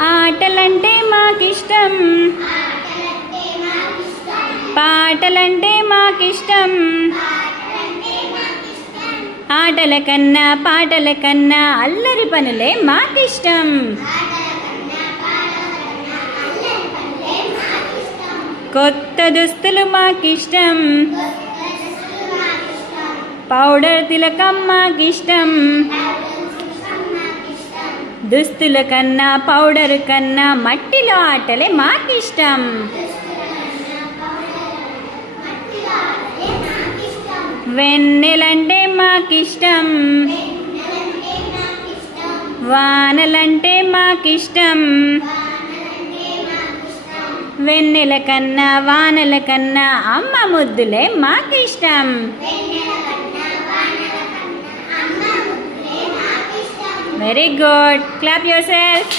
ఆటలంటే మాకిష్టం, పాటలంటే మాకిష్టం. ఆటల కన్నా పాటల కన్నా అల్లరి పనులే మాకిష్టం. కొత్త దుస్తులు మాకిష్టం, పౌడర్ తిలకం మాకిష్టం. దుస్తుల కన్నా పౌడర్ కన్నా మట్టిలో ఆటలే మాకిష్టం. వెన్నెలంటే మాకిష్టం, వానలంటే మాకిష్టం. వెన్నెల కన్నా వానల కన్నా అమ్మ ముద్దులే మాకిష్టం. Very good, clap your self.